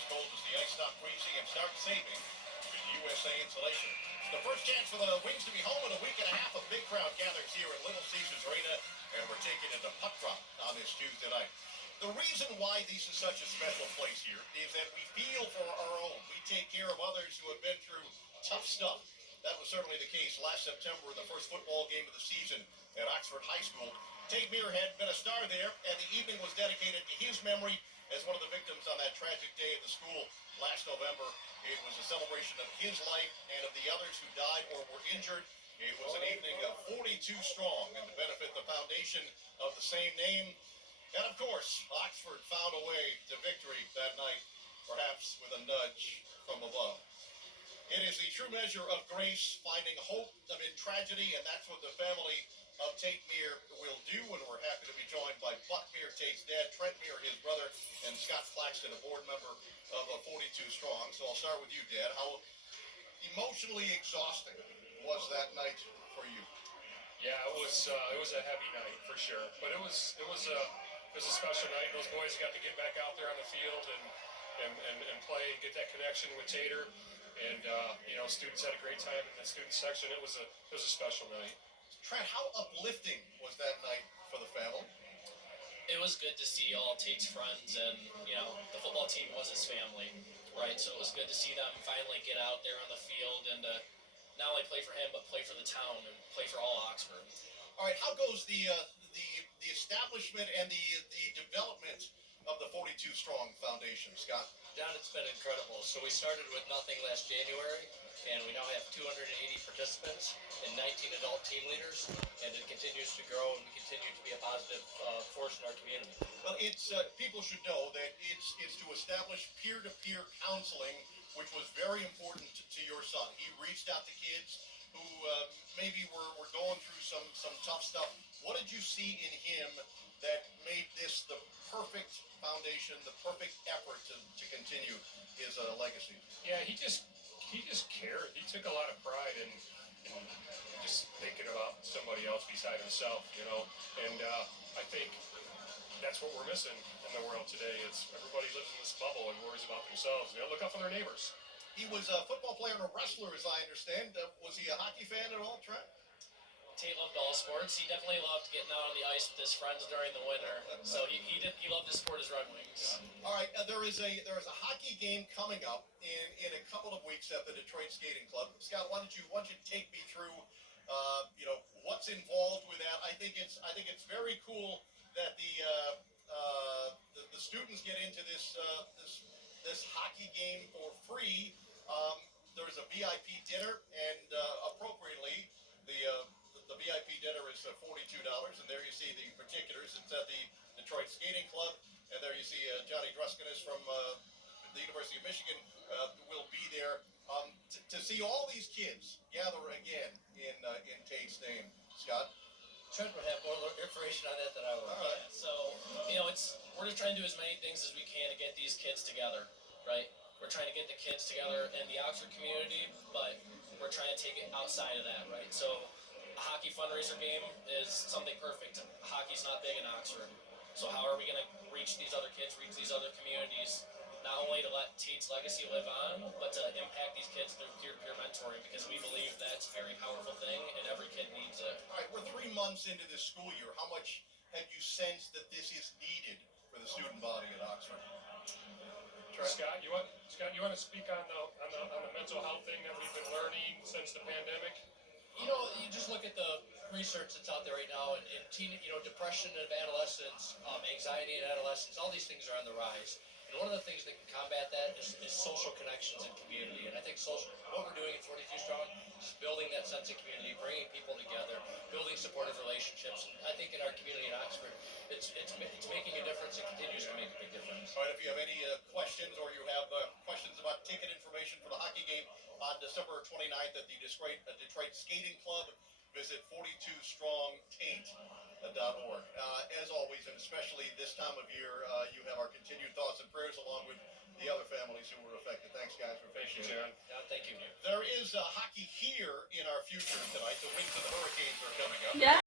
Cold as the ice stop freezing and start saving with USA Insulation. The first chance for the Wings to be home in a week and a half. A big crowd gathers here at Little Caesars Arena, and we're taking it to puck drop on this Tuesday night. The reason why this is such a special place here is that we feel for our own. We take care of others who have been through tough stuff. That was certainly the case last September in the first football game of the season at Oxford High School. Tate Myre had been a star there, and the evening was dedicated to his memory as one of the victims on that tragic day at the school last November. It was a celebration of his life and of the others who died or were injured. It was an evening of 42 strong and to benefit the foundation of the same name. And of course, Oxford found a way to victory that night, perhaps with a nudge from above. It is the true measure of grace, finding hope amid tragedy, and that's what the family of Tate Myre will do. And we're happy to be joined by Buck Myre, Tate's dad, Trent Myre, his brother, and Scott Claxton, a board member of 42 Strong. So I'll start with you, Dad. How emotionally exhausting was that night for you? Yeah, it was a heavy night for sure, but it was a special night. Those boys got to get back out there on the field and play and get that connection with Tater. And students had a great time in the student section. It was a special night. Trent, how uplifting was that night for the family? It was good to see all Tate's friends, and the football team was his family, right? So it was good to see them finally get out there on the field and not only play for him but play for the town and play for all Oxford. All right, how goes the establishment and the development of the 42 Strong Foundation, Scott? John, it's been incredible. So we started with nothing last January, and we now have 280 participants and 19 adult team leaders, and it continues to grow, and we continue to be a positive force in our community. Well, it's people should know that it's to establish peer-to-peer counseling, which was very important to your son. He reached out to kids who maybe were going through some tough stuff. What did you see in him that made this the perfect foundation, the perfect effort to continue his legacy? Yeah, he just cared. He took a lot of pride in just thinking about somebody else beside himself, And I think that's what we're missing in the world today. It's everybody lives in this bubble and worries about themselves. They don't look out for their neighbors. He was a football player and a wrestler, as I understand. Was he a hockey fan at all, Trent? Tate loved all sports. He definitely loved getting out on the ice with his friends during the winter. So he loved his sport as Red Wings. All right, there is a hockey game coming up in a couple of weeks at the Detroit Skating Club. Scott, why don't you take me through what's involved with that? I think it's very cool that the students get into this hockey game for free. There's a VIP dinner, and appropriately, the VIP dinner is $42, and there you see the particulars. It's at the Detroit Skating Club, and there you see Johnny Druskinis from the University of Michigan will be there to see all these kids gather again in Tate's name. Scott? Trent would have more information on that than I would. All right. So we're just trying to do as many things as we can to get these kids together, right? We're trying to get the kids together in the Oxford community, but we're trying to take it outside of that, right? So a hockey fundraiser game is something perfect. Hockey's not big in Oxford. So how are we going to reach these other kids, reach these other communities, not only to let Tate's legacy live on, but to impact these kids through peer-to-peer mentoring, because we believe that's a very powerful thing, and every kid needs it. All right, we're 3 months into this school year. How much have you sensed that this is needed for the student body at Oxford? Scott, you want to speak on the mental health thing that we've been learning since the pandemic? You just look at the research that's out there right now, and depression of adolescents, anxiety in adolescents, all these things are on the rise. And one of the things that can combat that is social connections and community. And I think what we're doing at 42 Strong is building that sense of community, bringing people together, building supportive relationships. And I think in our community in Oxford, it's making a difference and continues to make a big difference. All right, if you have any questions or you have questions about ticket information for the hockey game on December 29th at the Detroit Skating Club, visit 42strongtate.org. As always, and especially this time of year, you have our continued thoughts and prayers along with the other families who were affected. Thanks, guys, for Thank you, appreciating it. John. Thank you. There is hockey here in our future tonight. The Wings and the Hurricanes are coming up. Yeah.